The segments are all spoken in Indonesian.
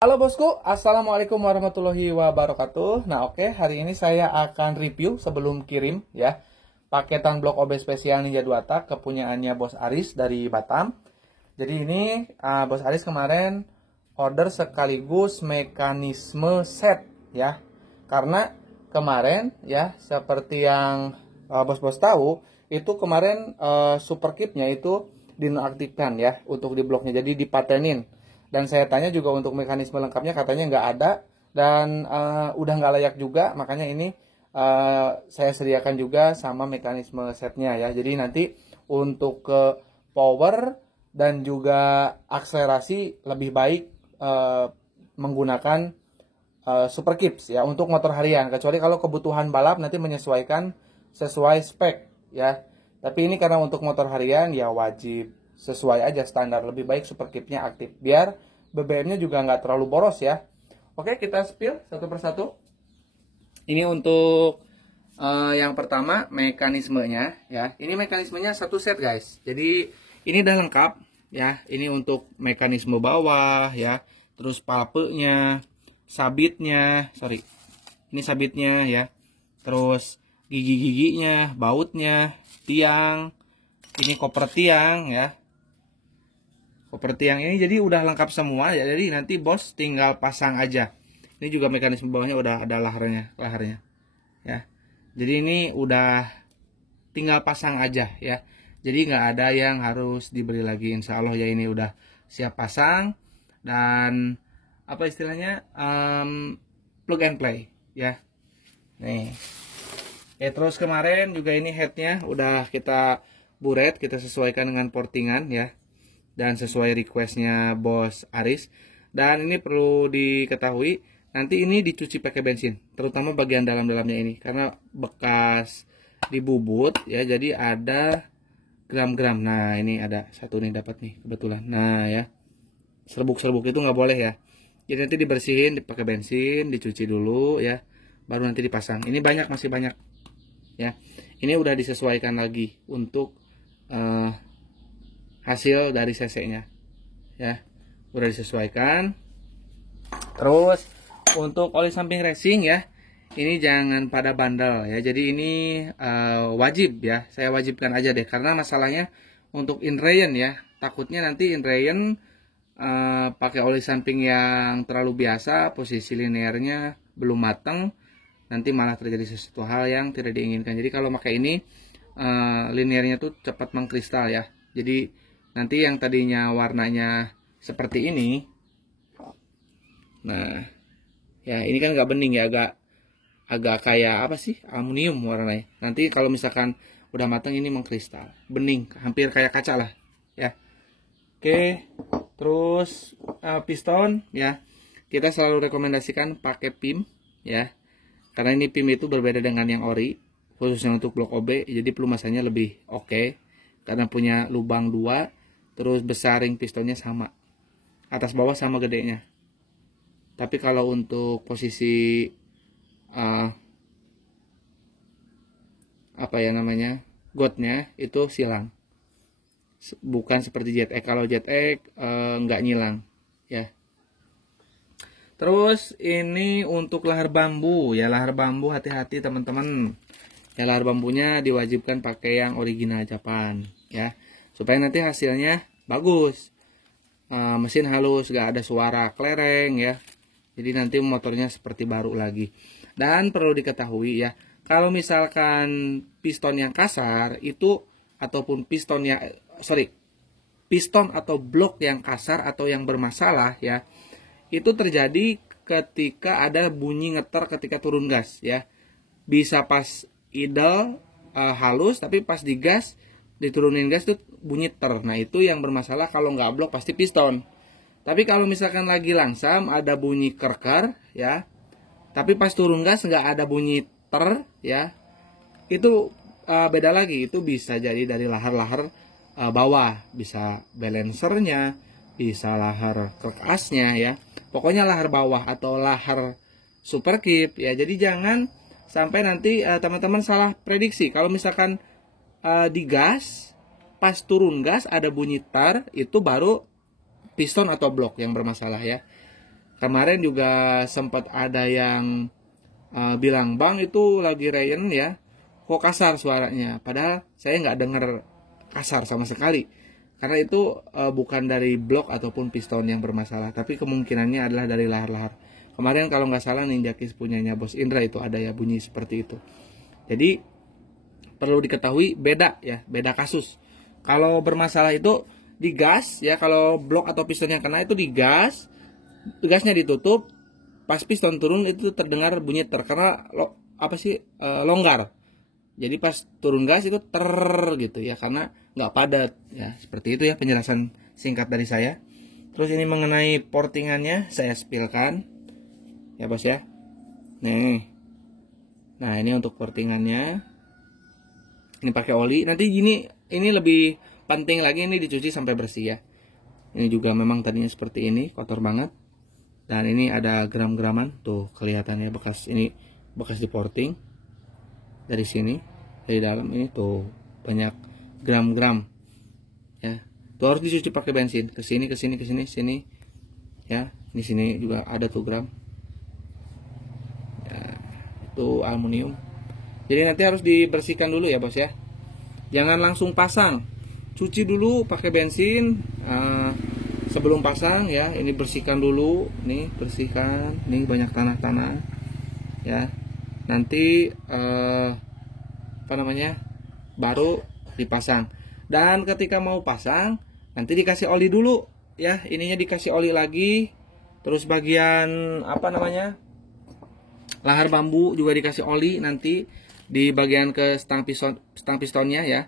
Halo bosku, assalamualaikum warahmatullahi wabarakatuh. Nah oke, hari ini saya akan review sebelum kirim ya paketan blok OB spesial Ninja 2 Tak kepunyaannya Bos Aris dari Batam. Jadi ini Bos Aris kemarin order sekaligus mekanisme set ya. Karena kemarin ya seperti yang bos-bos tahu, itu kemarin super kitnya itu dinonaktifkan ya untuk di bloknya, jadi dipatenin. Dan saya tanya juga untuk mekanisme lengkapnya, katanya nggak ada dan udah nggak layak juga. Makanya ini saya sediakan juga sama mekanisme setnya ya. Jadi nanti untuk ke power dan juga akselerasi lebih baik menggunakan Super Kips ya untuk motor harian. Kecuali kalau kebutuhan balap nanti menyesuaikan sesuai spek ya. Tapi ini karena untuk motor harian ya wajib sesuai aja standar, lebih baik super kitnya aktif biar BBM-nya juga nggak terlalu boros ya. Oke, kita spill satu persatu. Ini untuk yang pertama mekanismenya ya. Ini mekanismenya satu set guys. Jadi ini udah lengkap ya. Ini untuk mekanisme bawah ya. Terus palpenya, sabitnya, ini sabitnya ya. Terus gigi-giginya, bautnya, tiang, ini koper tiang ya. Koper tiang ini jadi udah lengkap semua ya. Jadi nanti bos tinggal pasang aja. Ini juga mekanisme bawahnya udah ada laharnya ya. Jadi ini udah tinggal pasang aja ya. Jadi nggak ada yang harus dibeli lagi, insya Allah ya. Ini udah siap pasang dan apa istilahnya plug and play ya. Nih. Terus kemarin juga ini headnya udah kita buret, kita sesuaikan dengan portingan ya. Dan sesuai requestnya Bos Aris. Dan ini perlu diketahui, nanti ini dicuci pakai bensin, terutama bagian dalam-dalamnya ini, karena bekas dibubut ya, jadi ada gram-gram. Nah ini ada satu nih, dapat nih kebetulan. Nah ya, serbuk-serbuk itu nggak boleh ya. Jadi nanti dibersihin, dipakai bensin, dicuci dulu ya, baru nanti dipasang. Ini banyak, masih banyak ya. Ini udah disesuaikan lagi untuk hasil dari cc-nya ya, udah disesuaikan. Terus untuk oli samping racing ya, ini jangan pada bandel ya. Jadi ini wajib ya, saya wajibkan aja deh, karena masalahnya untuk inrayon ya, takutnya nanti inrayon pakai oli samping yang terlalu biasa, posisi linearnya belum matang, nanti malah terjadi sesuatu hal yang tidak diinginkan. Jadi kalau pakai ini linearnya tuh cepat mengkristal ya. Jadi nanti yang tadinya warnanya seperti ini, nah ya ini kan nggak bening ya, agak kayak apa sih, aluminium warnanya. Nanti kalau misalkan udah matang ini mengkristal, bening, hampir kayak kaca lah ya. Oke, terus piston ya, kita selalu rekomendasikan pakai PIM ya, karena ini PIM itu berbeda dengan yang ori, khususnya untuk blok OB. Jadi pelumasannya lebih oke, karena punya lubang 2. Terus besaring pistonnya sama, atas bawah sama gedenya. Tapi kalau untuk posisi apa ya namanya, gotnya itu silang, bukan seperti JetX. Kalau JetX nggak nyilang ya. Terus ini untuk lahar bambu ya, lahar bambu hati-hati teman-teman ya. Lahar bambunya diwajibkan pakai yang original Japan ya, supaya nanti hasilnya bagus, mesin halus, gak ada suara klereng ya. Jadi nanti motornya seperti baru lagi. Dan perlu diketahui ya, kalau misalkan piston yang kasar itu, ataupun piston atau blok yang kasar atau yang bermasalah ya, itu terjadi ketika ada bunyi ngeter ketika turun gas ya. Bisa pas idle halus, tapi pas digas, diturunin gas tuh bunyi ter. Nah itu yang bermasalah. Kalau nggak blok pasti piston. Tapi kalau misalkan lagi langsam ada bunyi kerker ya, tapi pas turun gas nggak ada bunyi ter ya, itu beda lagi. Itu bisa jadi dari lahar-lahar bawah, bisa balancernya, bisa lahar kerkasnya ya. Pokoknya lahar bawah atau lahar super kip ya. Jadi jangan sampai nanti teman-teman salah prediksi. Kalau misalkan digas, pas turun gas ada bunyi tar, itu baru piston atau blok yang bermasalah ya. Kemarin juga sempat ada yang bilang, "Bang, itu lagi Ryan ya, kok kasar suaranya?" Padahal saya nggak dengar kasar sama sekali. Karena itu bukan dari blok ataupun piston yang bermasalah, tapi kemungkinannya adalah dari lahar-lahar. Kemarin kalau nggak salah Ninja Kiss punyanya Bos Indra itu ada ya bunyi seperti itu. Jadi perlu diketahui beda ya, beda kasus. Kalau bermasalah itu di gas ya, kalau blok atau piston yang kena itu di gas, gasnya ditutup, pas piston turun itu terdengar bunyi karena longgar. Jadi pas turun gas itu gitu ya, karena nggak padat ya. Seperti itu ya penjelasan singkat dari saya. Terus ini mengenai portingannya saya spillkan ya bos ya. Nih, nah ini untuk portingannya. Ini pakai oli. Nanti ini lebih penting lagi, ini dicuci sampai bersih ya. Ini juga memang tadinya seperti ini, kotor banget. Dan ini ada gram-graman, tuh kelihatannya bekas di porting. Dari sini, dari dalam ini tuh banyak gram-gram. Ya. Tuh harus dicuci pakai bensin. Ke sini. Ya, di sini juga ada tuh gram. Ya, itu aluminium. Jadi nanti harus dibersihkan dulu ya bos ya. Jangan langsung pasang. Cuci dulu pakai bensin sebelum pasang ya. Ini bersihkan dulu. Nih bersihkan. Nih banyak tanah-tanah. Ya. Nanti baru dipasang. Dan ketika mau pasang nanti dikasih oli dulu ya. Ininya dikasih oli lagi. Terus bagian lahar bambu juga dikasih oli nanti. Di bagian ke stang pistonnya ya,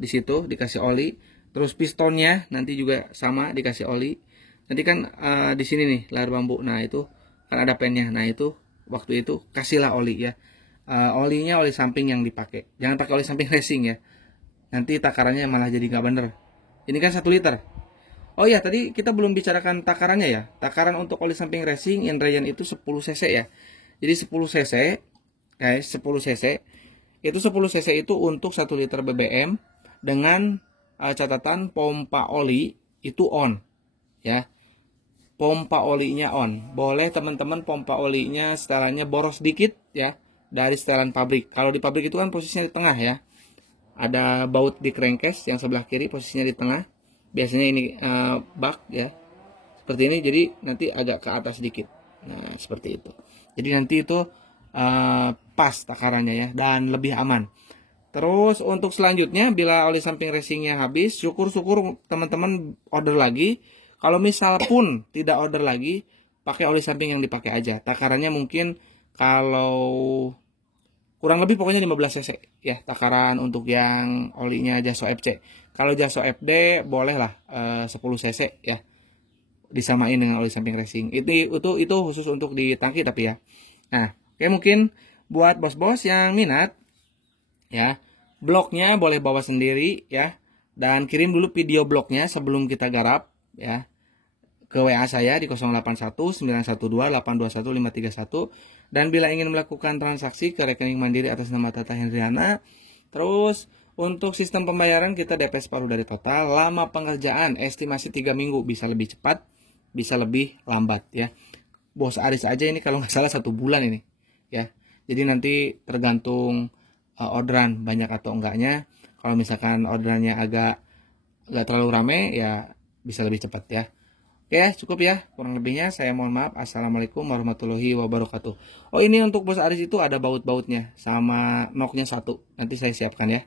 di situ dikasih oli. Terus pistonnya nanti juga sama dikasih oli. Nanti kan di sini nih lahar bambu, nah itu kan ada pennya. Nah itu waktu itu kasihlah oli ya. Olinya oli samping yang dipakai, jangan pakai oli samping racing ya. Nanti takarannya malah jadi nggak bener. Ini kan 1 liter. Oh ya, tadi kita belum bicarakan takarannya ya. Takaran untuk oli samping racing Ryan itu 10 cc ya. Jadi 10 cc guys, 10 cc itu 10 cc itu untuk 1 liter BBM dengan catatan pompa oli itu on ya. Pompa olinya on. Boleh teman-teman pompa olinya setelannya boros sedikit ya dari setelan pabrik. Kalau di pabrik itu kan posisinya di tengah ya. Ada baut di crankcase yang sebelah kiri posisinya di tengah. Biasanya ini bak ya. Seperti ini, jadi nanti agak ke atas sedikit. Nah, seperti itu. Jadi nanti itu pas takarannya ya, dan lebih aman. Terus untuk selanjutnya, bila oli samping racingnya habis, syukur-syukur teman-teman order lagi. Kalau misal pun tidak order lagi, pakai oli samping yang dipakai aja. Takarannya mungkin kalau kurang lebih pokoknya 15 cc ya, takaran untuk yang olinya Jaso FC. Kalau Jaso FD bolehlah 10 cc ya, disamain dengan oli samping racing. Itu khusus untuk di tangki tapi ya. Nah, oke, mungkin buat bos-bos yang minat ya, bloknya boleh bawa sendiri ya, dan kirim dulu video bloknya sebelum kita garap ya ke WA saya di 081912821531. Dan bila ingin melakukan transaksi ke rekening Mandiri atas nama Tata Hendriana. Terus untuk sistem pembayaran kita DP separuh dari total. Lama pengerjaan estimasi 3 minggu, bisa lebih cepat, bisa lebih lambat ya. Bos Aris aja ini kalau nggak salah 1 bulan ini ya. Jadi nanti tergantung orderan banyak atau enggaknya. Kalau misalkan orderannya agak terlalu rame ya bisa lebih cepat ya. Oke, cukup ya. Kurang lebihnya saya mohon maaf. Assalamualaikum warahmatullahi wabarakatuh. Oh, ini untuk Bos Aris itu ada baut-bautnya sama noknya 1. Nanti saya siapkan ya.